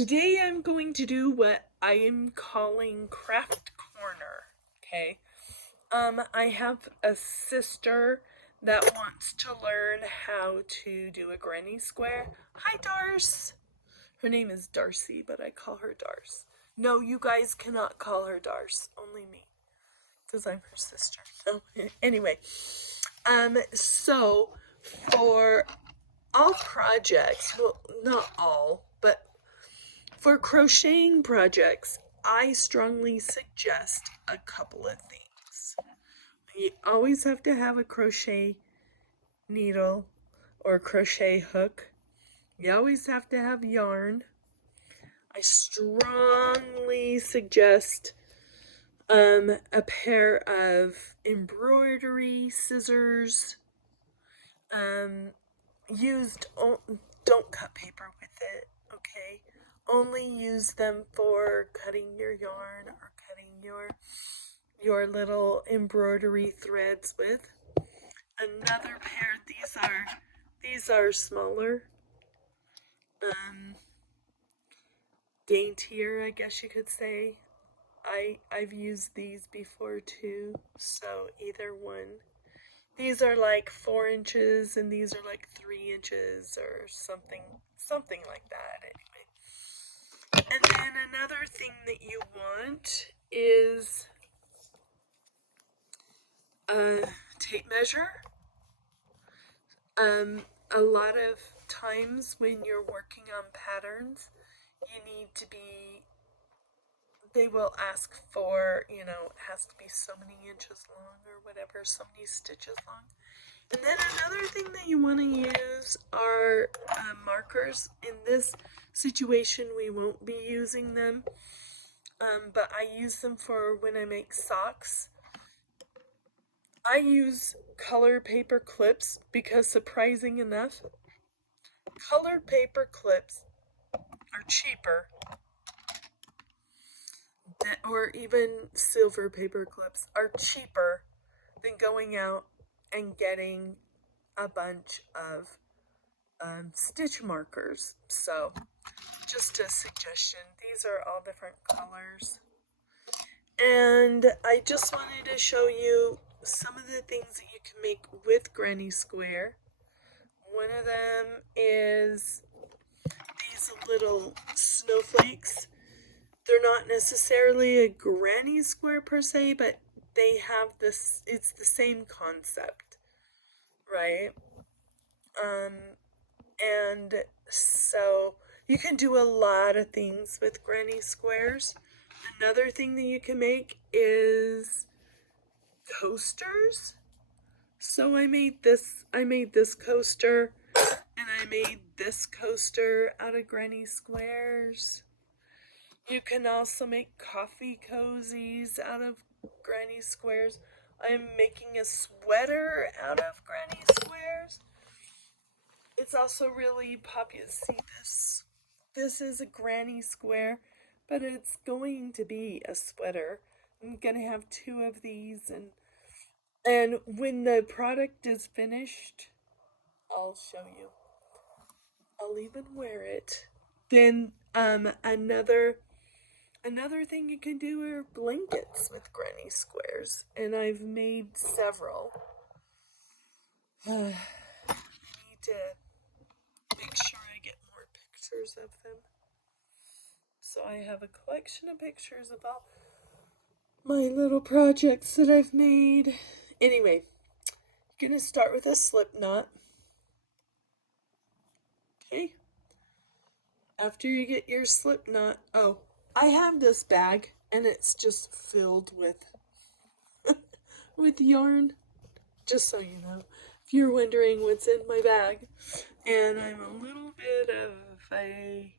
Today I'm going to do what I am calling Craft Corner, okay? I have a sister that wants to learn how to do a granny square. Hi, Darce! Her name is Darcy, but I call her Darce. No, you guys cannot call her Darce, only me, because I'm her sister. No, anyway, so for all projects, well, not all, but for crocheting projects, I strongly suggest a couple of things. You always have to have a crochet needle or crochet hook. You always have to have yarn. I strongly suggest a pair of embroidery scissors. Don't cut paper with it, okay? Only use them for cutting your yarn or cutting your little embroidery threads with. Another pair, these are smaller, daintier, I guess you could say. I've used these before too, so either one. These are like 4 inches and these are like 3 inches or something like that anyway. And then another thing that you want is a tape measure. A lot of times when you're working on patterns, you need to be, they will ask for, it has to be so many inches long or whatever, so many stitches long. And then another thing that you want to use are markers. In this situation, we won't be using them, but I use them for when I make socks. I use colored paper clips because, surprising enough, colored paper clips are cheaper, or even silver paper clips are cheaper than going out and getting a bunch of stitch markers. So just a suggestion. These are all different colors. And I just wanted to show you some of the things that you can make with Granny Square. One of them is these little snowflakes. They're not necessarily a granny square per se, but they have this, it's the same concept, right? And so you can do a lot of things with granny squares. Another thing that you can make is coasters. So I made this coaster, and I made this coaster out of granny squares. You can also make coffee cozies out of granny squares. I'm making a sweater out of granny squares. It's also really popular. See this? This is a granny square, but it's going to be a sweater. I'm going to have 2 of these, and when the product is finished, I'll show you. I'll even wear it. Then Another thing you can do are blankets with granny squares, and I've made several. I need to make sure I get more pictures of them. So I have a collection of pictures of all my little projects that I've made. Anyway, you're going to start with a slip knot. Okay? After you get your slip knot, I have this bag and it's just filled with yarn, just so you know, if you're wondering what's in my bag. And I'm a little bit of a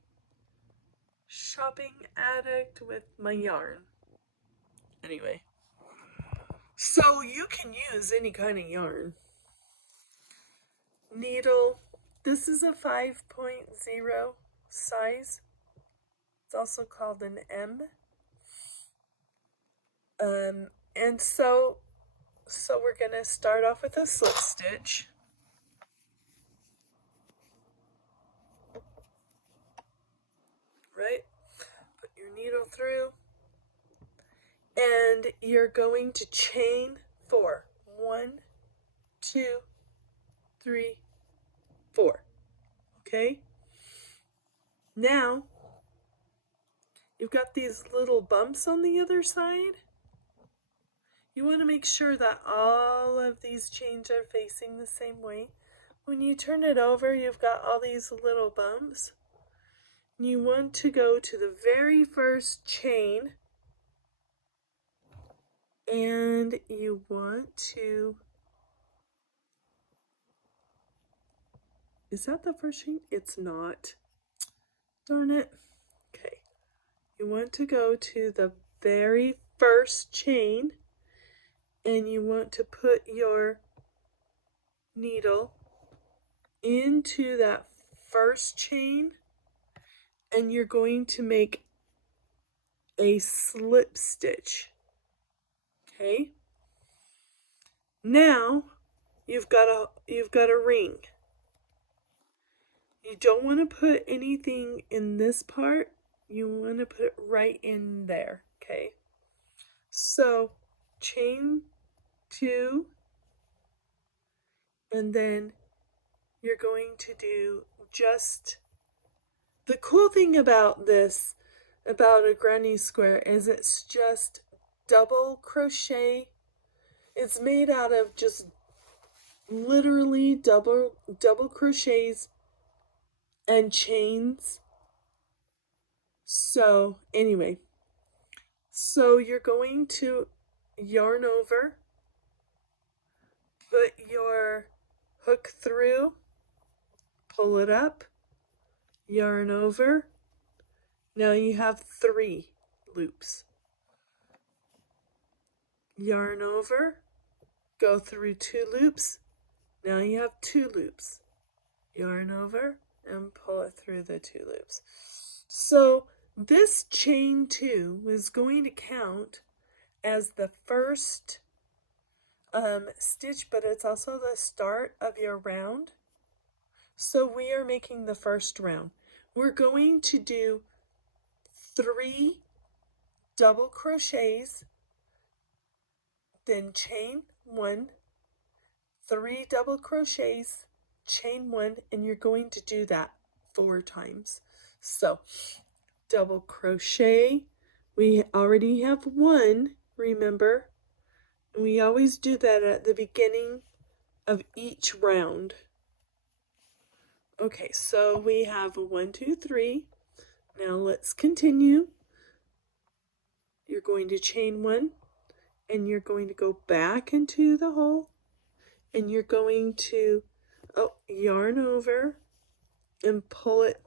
shopping addict with my yarn. Anyway, so you can use any kind of yarn. Needle, this is a 5.0 size. It's also called an M. And so we're going to start off with a slip stitch. Right? through, and you're going to chain 4. 1, 2, 3, 4. Okay? Now, you've got these little bumps on the other side. You want to make sure that all of these chains are facing the same way. When you turn it over, you've got all these little bumps. You want to go to the very first chain, and you want to... Is that the first chain? It's not. Darn it. Okay. You want to go to the very first chain, and you want to put your needle into that first chain, and you're going to make a slip stitch. Okay? Now you've got a ring. You don't want to put anything in this part. You want to put it right in there. Okay? So chain 2, and then you're going to do just... The cool thing about this, about a granny square, is it's just double crochet. It's made out of just literally double crochets and chains. So anyway, so you're going to yarn over, put your hook through, pull it up, yarn over. Now you have 3 loops. Yarn over, go through 2 loops. Now you have 2 loops. Yarn over and pull it through the 2 loops. So this chain 2 is going to count as the first stitch, but it's also the start of your round. So we are making the first round. We're going to do 3 double crochets, then chain 1, 3 double crochets, chain 1, and you're going to do that 4 times. So double crochet, we already have 1, remember? We always do that at the beginning of each round. Okay, so we have 1, 2, 3. Now let's continue. You're going to chain 1, and you're going to go back into the hole, and you're going to yarn over and pull it.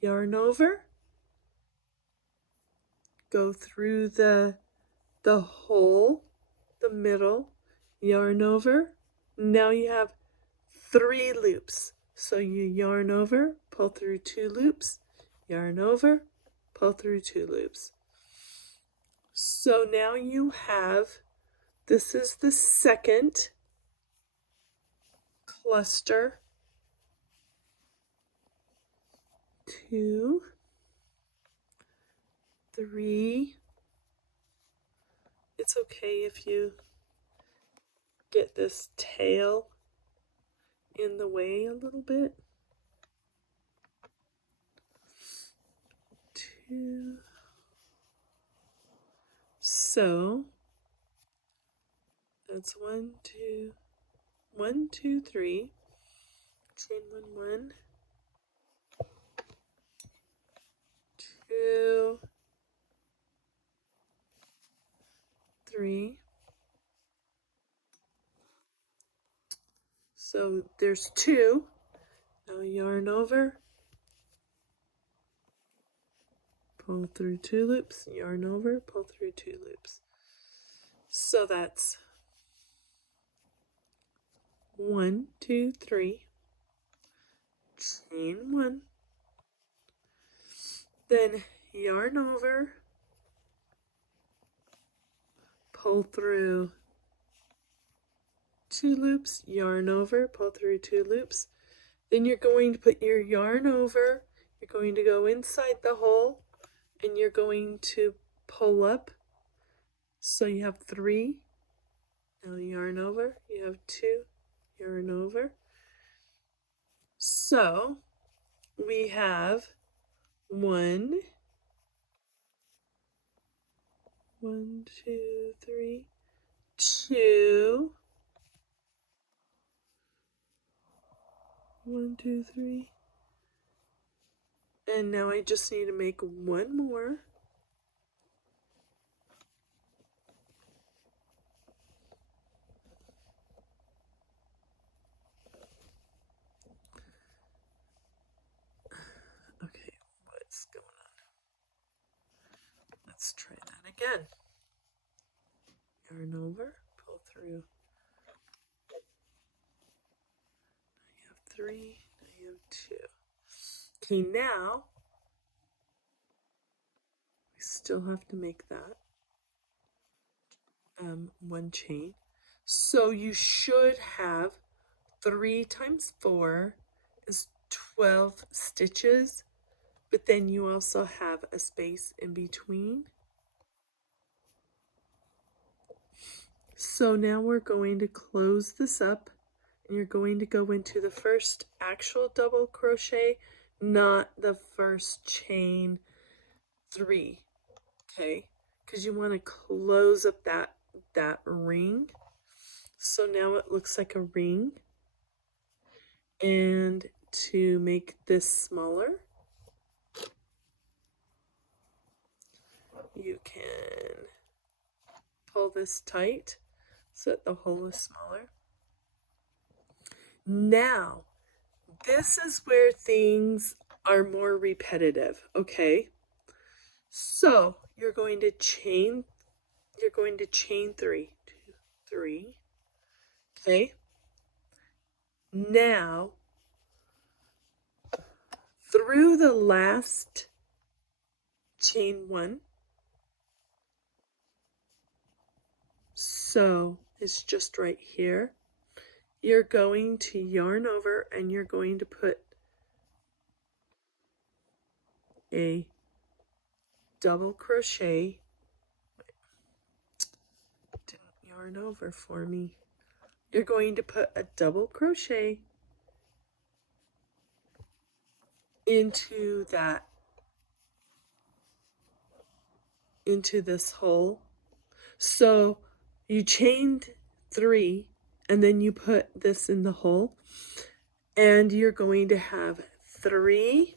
Yarn over, go through the hole, the middle, yarn over. Now you have 3 loops. So you yarn over, pull through 2 loops, yarn over, pull through 2 loops. So now you have, this is the second cluster. 2, 3. It's okay if you get this tail in the way a little bit. 2. So that's 1, 2, 1, 2, 3. Chain 1, 1, 2, 3. So there's 2. Now yarn over, pull through 2 loops, yarn over, pull through 2 loops. So that's 1, 2, 3, chain 1, then yarn over, pull through 2 loops, yarn over, pull through 2 loops. Then you're going to put your yarn over, you're going to go inside the hole, and you're going to pull up. So you have 3, now yarn over, you have 2, yarn over. So we have 1, 1, 2, 3, 2, 1, 2, 3, and now I just need to make 1 more. Okay, what's going on? Let's try that again. Yarn over, pull through. Now you have 3, now you have 2. Okay, now we still have to make that 1 chain. So you should have 3 times 4 is 12 stitches, but then you also have a space in between. So now we're going to close this up, and you're going to go into the first actual double crochet, not the first chain 3, okay? Because you want to close up that ring. So now it looks like a ring. And to make this smaller, you can pull this tight so that the hole is smaller. Now, this is where things are more repetitive, okay? So you're going to chain 3, 2, 3, okay? Now, through the last chain 1, so it's just right here, you're going to yarn over and you're going to put a double crochet. Didn't yarn over for me. You're going to put a double crochet into this hole. So you chained 3 and then you put this in the hole, and you're going to have 3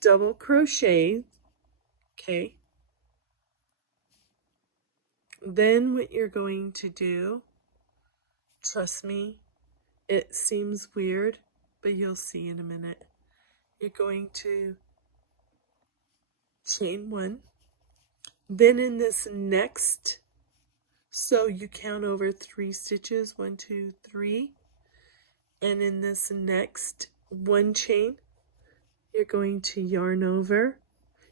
double crochets, okay? Then what you're going to do, trust me, it seems weird, but you'll see in a minute. You're going to chain 1. Then in this next, so you count over 3 stitches, 1, 2, 3. And in this next 1 chain, you're going to yarn over.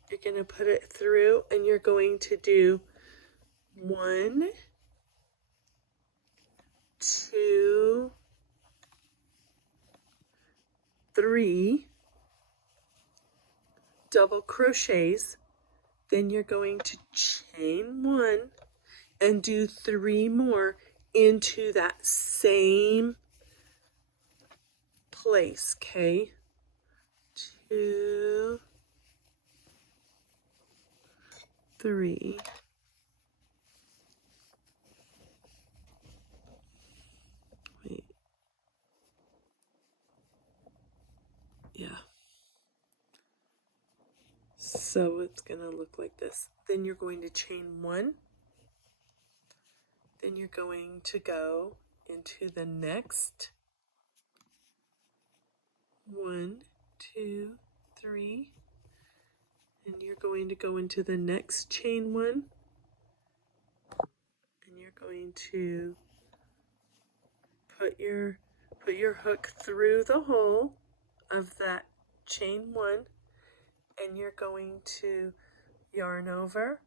You're going to put it through, and you're going to do 1, 2, 3 double crochets. Then you're going to chain 1 and do 3 more into that same place, okay? 2, 3. Wait. Yeah. So it's going to look like this. Then you're going to chain 1. Then you're going to go into the next 1, 2, 3. And you're going to go into the next chain 1. And you're going to put your hook through the hole of that chain 1, and you're going to yarn over,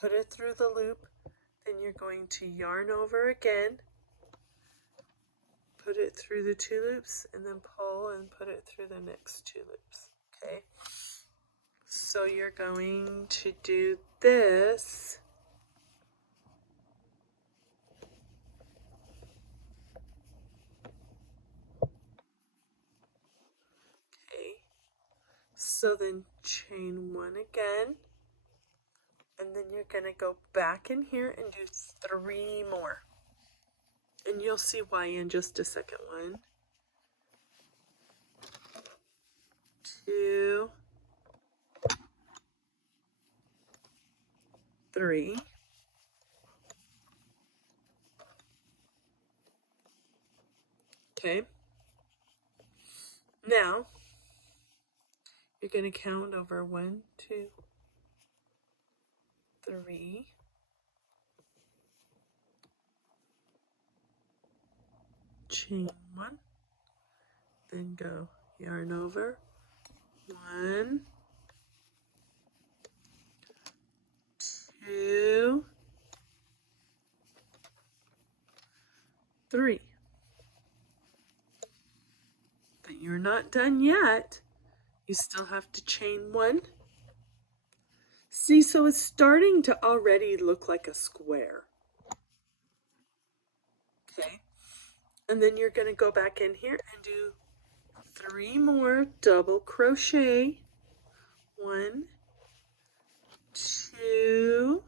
put it through the loop, then you're going to yarn over again, put it through the 2 loops, and then pull and put it through the next 2 loops, Okay, so you're going to do this. Okay, so then chain one again, and then you're going to go back in here and do 3 more. And you'll see why in just a second. 1, 2, 3. Okay. Now, you're going to count over 1, 2, 3. Chain 1. Then go yarn over. 1, 2, 3. But you're not done yet. You still have to chain 1. See, so it's starting to already look like a square. Okay. And then you're going to go back in here and do 3 more double crochet. 1, 2,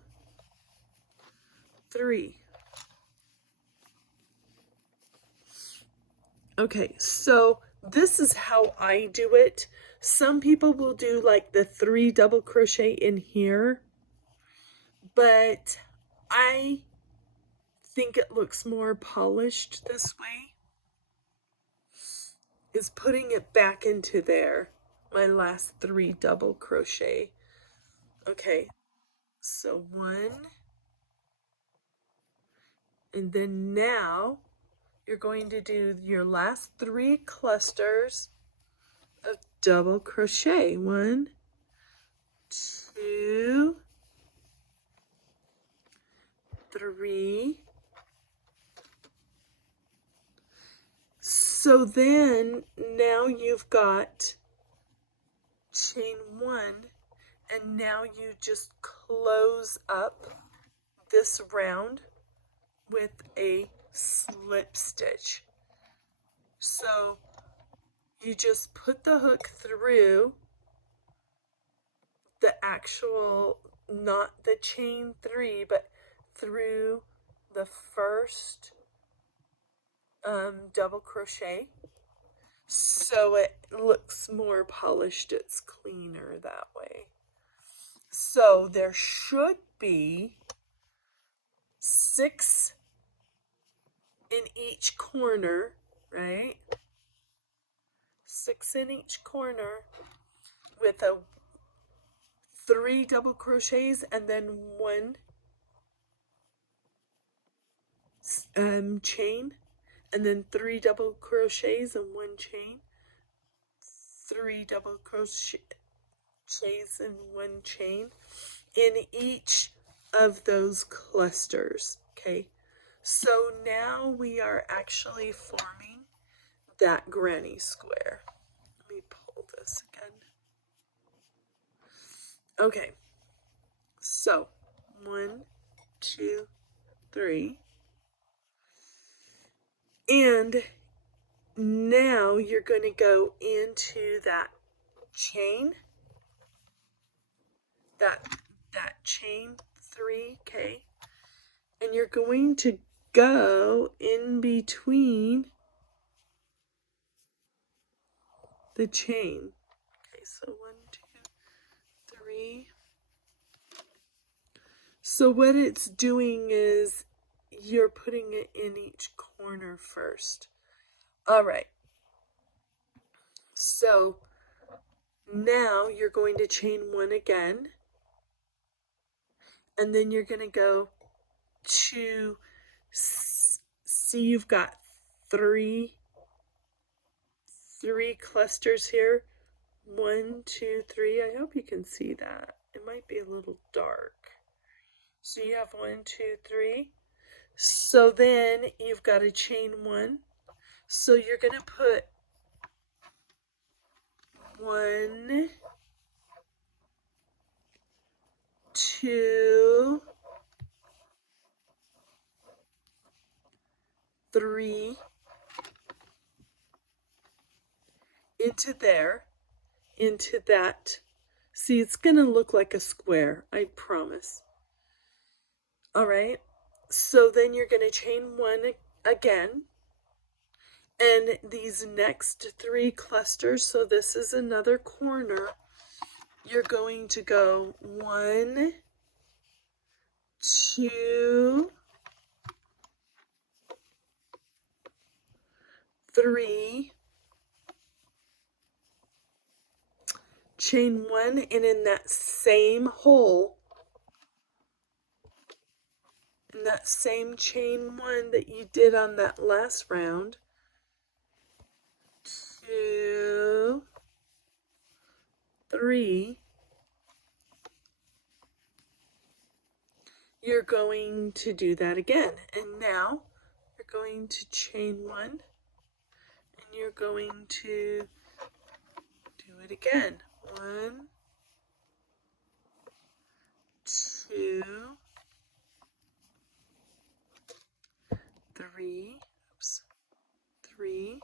3. Okay, so this is how I do it. Some people will do like the 3 double crochet in here, but I think it looks more polished this way, is putting it back into there, my last 3 double crochet. Okay, so 1, and then now you're going to do your last 3 clusters of double crochet. 1, 2, 3. So then now you've got chain 1, and now you just close up this round with a slip stitch. So you just put the hook through the actual, not the chain 3, but through the first double crochet, so it looks more polished. It's cleaner that way. So there should be 6 in each corner, right? 6 in each corner with a 3 double crochets and then 1 chain, and then 3 double crochets and 1 chain, 3 double crochets and 1 chain in each of those clusters. Okay, so now we are actually forming that granny square. Let me pull this again. Okay, so 1, 2, 3, and now you're going to go into that chain, that chain 3, okay, and you're going to go in between the chain. Okay, so 1, 2, 3. So what it's doing is you're putting it in each corner first. All right. So now you're going to chain 1 again, and then you're going to go to, see, you've got 3 clusters here. 1, 2, 3. I hope you can see that. It might be a little dark. So you have 1, 2, 3. So then you've got to chain 1. So you're going to put 1, 2, 3 into there, into that. See, it's going to look like a square, I promise. All right, so then you're going to chain 1 again, and these next 3 clusters, so this is another corner, you're going to go 1, 2, 3, chain 1, and in that same hole, in that same chain 1 that you did on that last round, 2, 3, you're going to do that again. And now you're going to chain 1, and you're going to do it again. 1, 2, 3, 3,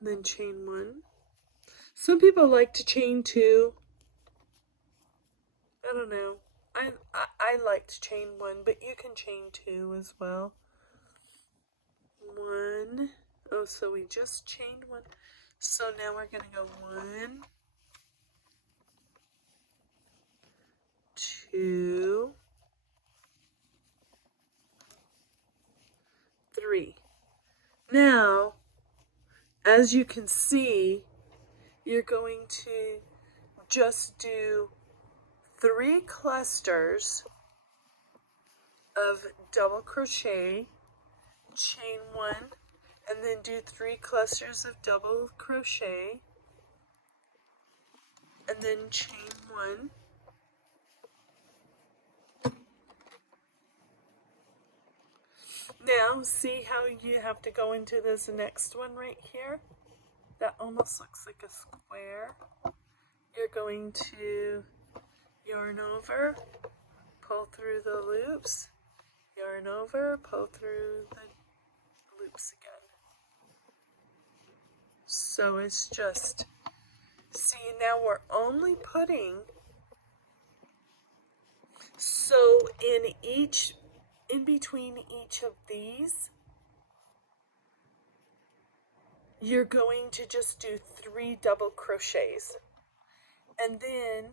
then chain 1. Some people like to chain 2. I don't know. I like to chain 1, but you can chain 2 as well. 1. Oh, so we just chained 1. So now we're going to go 1, 2, 3. Now, as you can see, you're going to just do 3 clusters of double crochet, chain 1, and then do 3 clusters of double crochet, and then chain 1. Now, see how you have to go into this next one right here? That almost looks like a square. You're going to yarn over, pull through the loops, yarn over, pull through the loops again. So it's just, see, now we're only putting, so in between each of these, you're going to just do 3 double crochets. And then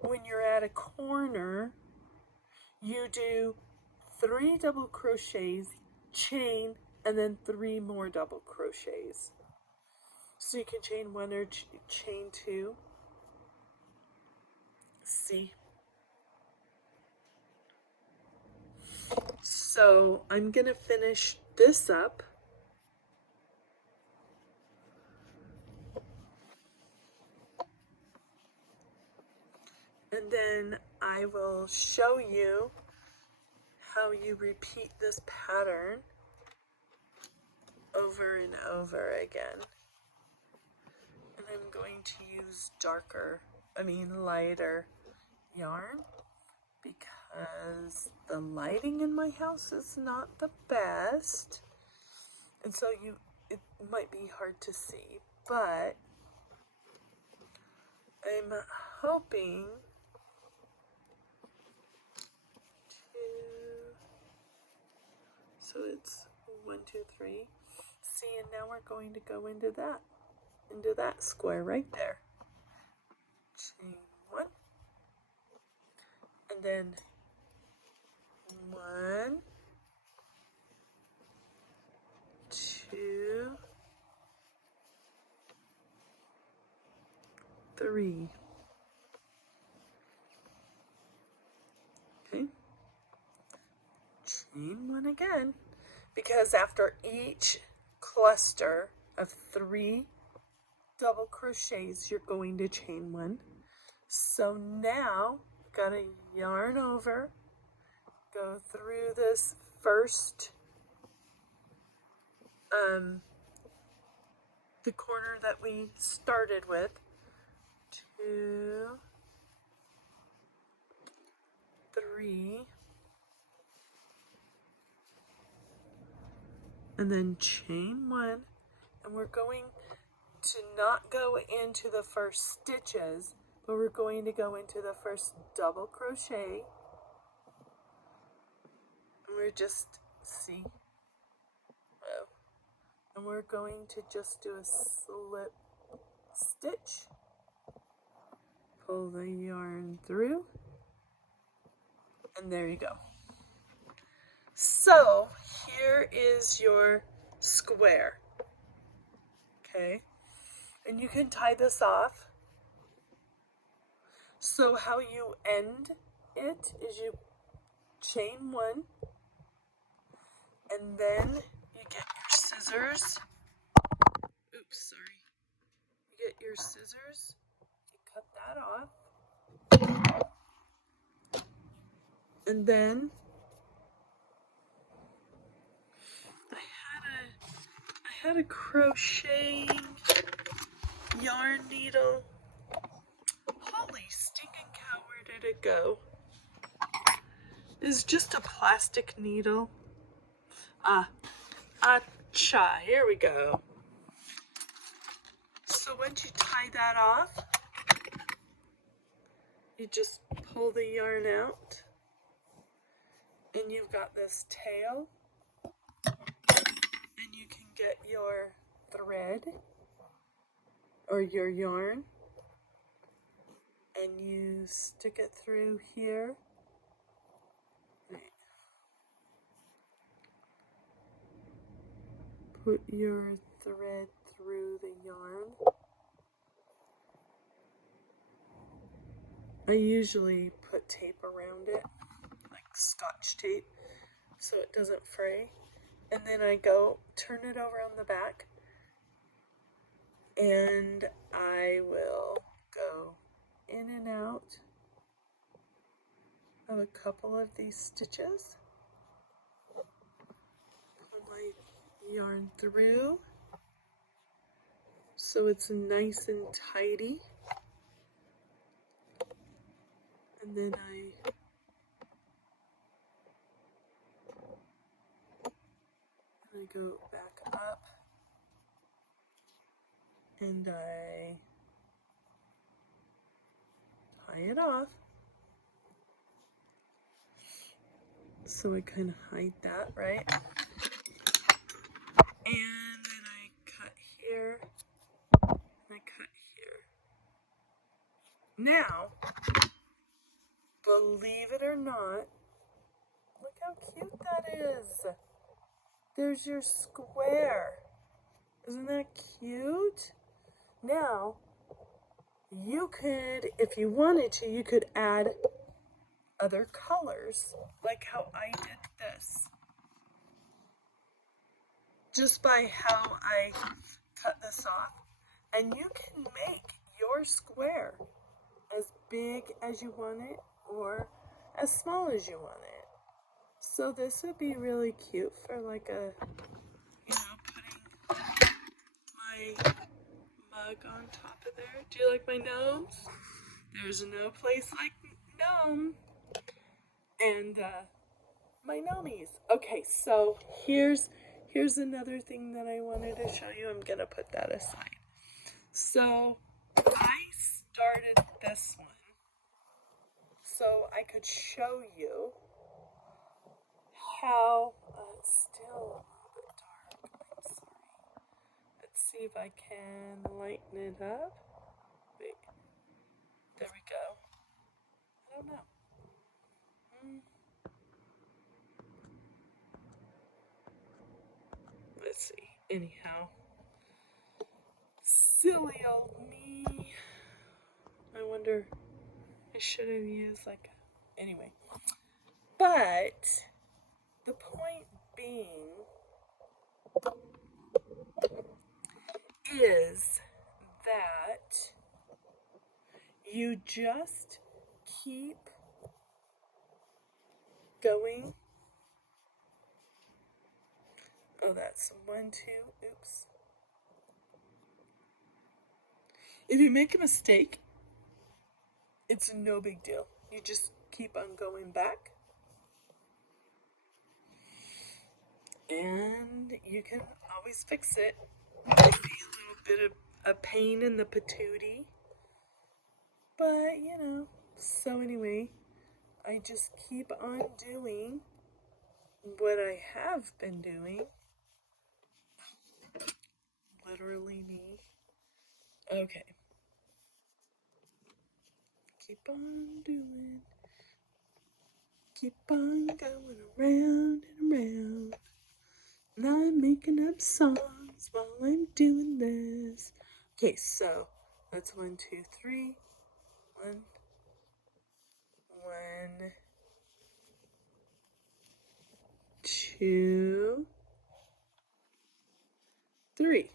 when you're at a corner, you do 3 double crochets, chain, and then 3 more double crochets. So you can chain 1 or chain 2. See? So I'm going to finish this up. And then I will show you how you repeat this pattern over and over again. And I'm going to use lighter yarn because the lighting in my house is not the best. And so it might be hard to see, but I'm hoping so it's 1, 2, 3. See, and now we're going to go into that square right there. Chain 1, and then 1, 2, 3. Okay. Chain 1 again, because after each cluster of 3 double crochets, you're going to chain 1. So now, gotta yarn over, go through this first the corner that we started with. 2, 3, and then chain 1, and we're going to not go into the first stitches, but we're going to go into the first double crochet, and we're just, see, oh, and we're going to just do a slip stitch, pull the yarn through, and there you go. So here is your square, okay, and you can tie this off. So how you end it is you chain 1, and then you get your scissors. Oops, sorry. You get your scissors, you cut that off, and then I had a crocheting yarn needle. Holy stinking cow, where did it go? It's just a plastic needle. Cha, here we go. So once you tie that off, you just pull the yarn out, and you've got this tail, and you can get your thread or your yarn, and you stick it through here. Put your thread through the yarn. I usually put tape around it, like Scotch tape, so it doesn't fray. And then I go turn it over on the back, and I will go in and out of a couple of these stitches. Pull my yarn through so it's nice and tidy. And then I go back up, and I tie it off. So I kind of hide that, right? And then I cut here, and I cut here. Now, believe it or not, look how cute that is. There's your square. Isn't that cute? Now, you could, if you wanted to, you could add other colors, like how I did this. Just by how I cut this off. And you can make your square as big as you want it or as small as you want it. So this would be really cute for like a, putting my mug on top of there. Do you like my gnomes? There's no place like gnome. And my gnomies. Okay, so here's another thing that I wanted to show you. I'm gonna put that aside. So I started this one so I could show you how it's still a little bit dark. I'm sorry. Let's see if I can lighten it up. Wait. There we go. I don't know. Let's see. Anyhow. Silly old me. I wonder, I should have used like, anyway. But the point being is that you just keep going. Oh, that's 1, 2, oops. If you make a mistake, it's no big deal. You just keep on going back. And you can always fix it. It might be a little bit of a pain in the patootie. But, you know. So anyway, I just keep on doing what I have been doing. Literally me. Okay. Keep on doing. Keep on going around and around. And I'm making up songs while I'm doing this. Okay, so that's 1, 2, 3. 1, 1, 2, 3.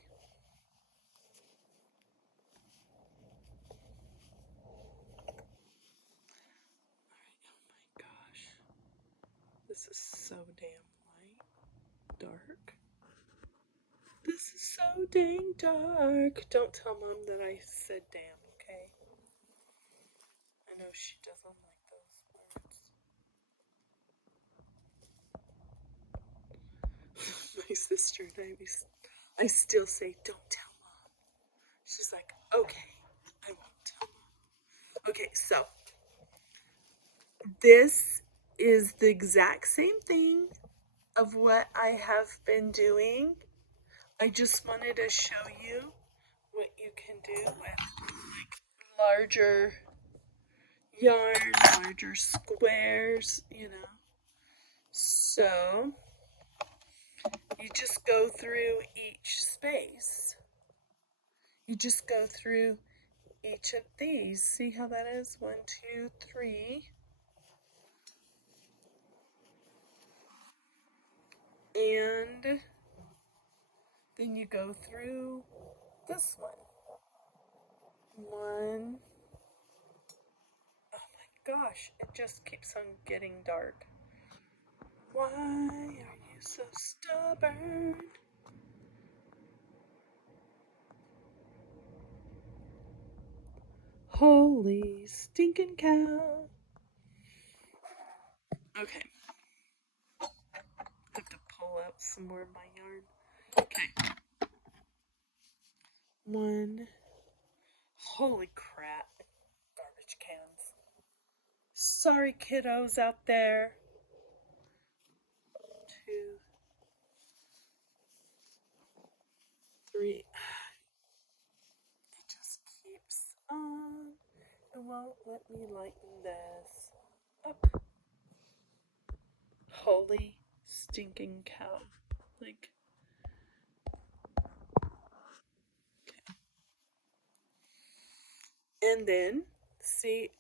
Gosh, this is so damn light, dark. This is so dang dark. Don't tell Mom that I said damn, okay? I know she doesn't like those words. My sister and I still say, don't tell Mom. She's like, okay, I won't tell Mom. Okay, so this is the exact same thing of what I have been doing. I just wanted to show you what you can do with like larger yarn, larger squares, you know. So you just go through each space. You just go through each of these. See how that is? 1, 2, 3. And then you go through this one. 1. Oh my gosh, it just keeps on getting dark. Why are you so stubborn? Holy stinking cow. Okay. I have to pull out some more of my yarn. Okay. 1. Holy crap. Garbage cans. Sorry, kiddos out there. 2, 3. It just keeps on. It won't let me lighten this up. Holy stinking cow. Like, okay. And then, see,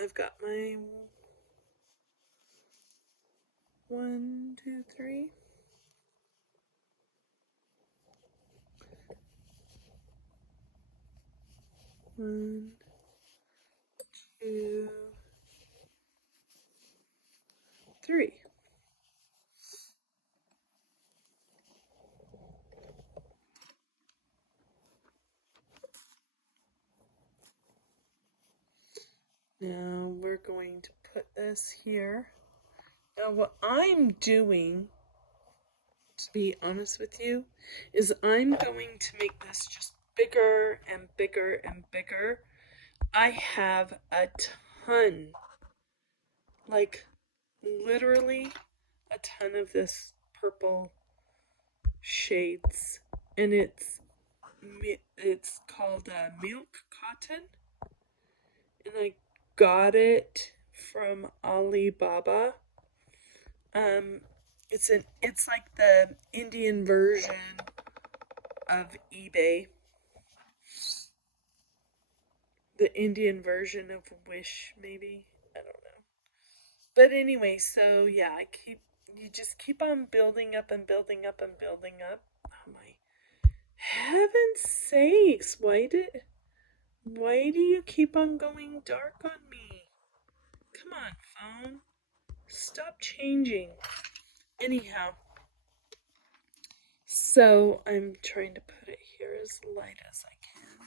I've got my 1, 2, 3. 1, 2, 3. Now we're going to put this here. Now what I'm doing, to be honest with you, is I'm going to make this just bigger and bigger and bigger. I have a ton, like literally a ton of this purple shades, and it's called milk cotton, and I got it from Alibaba. It's like the Indian version of eBay. The Indian version of Wish, maybe. I don't know. But anyway, so yeah, you just keep on building up and building up and building up. Oh my heaven's sakes, why do you keep on going dark on me? Come on, phone. Stop changing. Anyhow, so I'm trying to put it here. here as light as I can.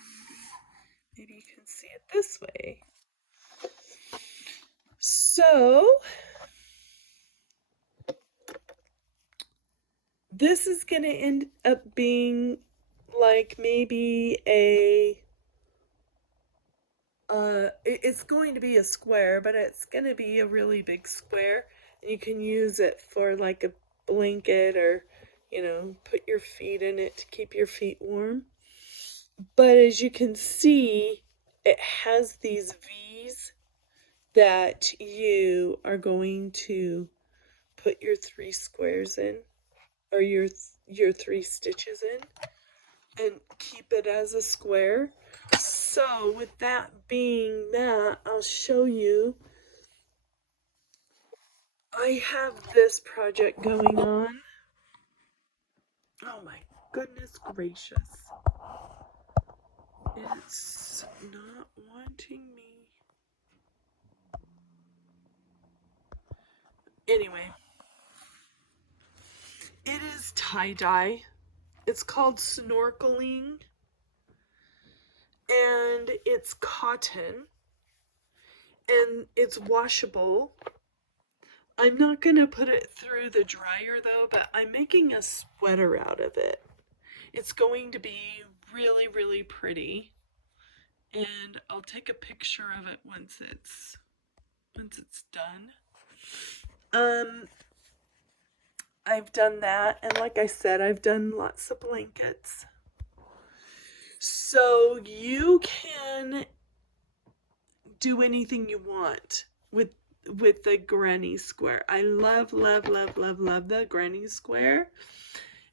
Maybe you can see it this way. So this is going to end up being like maybe it's going to be a square, but it's going to be a really big square. And you can use it for like a blanket, or, you know, put your feet in it to keep your feet warm. But as you can see, it has these V's that you are going to put your 3 squares in, or your 3 stitches in, and keep it as a square. So with that being that, I'll show you. I have this project going on. Oh my goodness gracious. It's not wanting me. Anyway, it is tie-dye. It's called snorkeling, and it's cotton, and it's washable. I'm not going to put it through the dryer though, but I'm making a sweater out of it. It's going to be really, really pretty, and I'll take a picture of it once it's done. I've done that, and like I said, I've done lots of blankets. So you can do anything you want with the granny square. I love, love, love, love, love the granny square.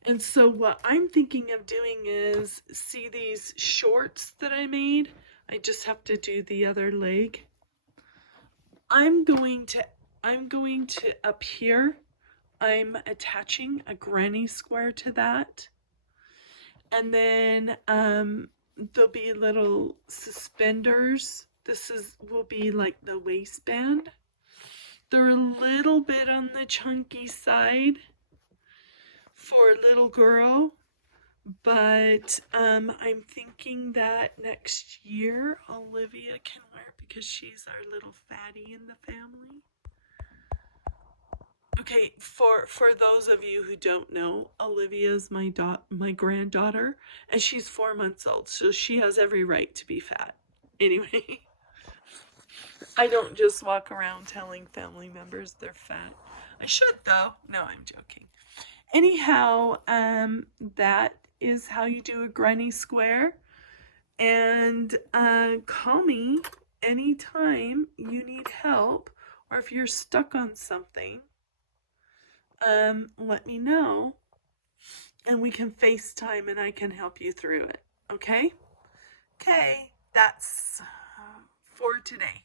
And so what I'm thinking of doing is, see these shorts that I made? I just have to do the other leg. I'm going to up here, I'm attaching a granny square to that. And then there'll be little suspenders. This will be like the waistband. They're a little bit on the chunky side for a little girl, but I'm thinking that next year Olivia can wear it because she's our little fatty in the family. Okay, for those of you who don't know, Olivia's my granddaughter, and she's 4 months old, so she has every right to be fat. Anyway, I don't just walk around telling family members they're fat. I should though. No, I'm joking. Anyhow, that is how you do a granny square, and call me anytime you need help, or if you're stuck on something. Let me know, and we can FaceTime and I can help you through it. Okay? Okay, that's for today.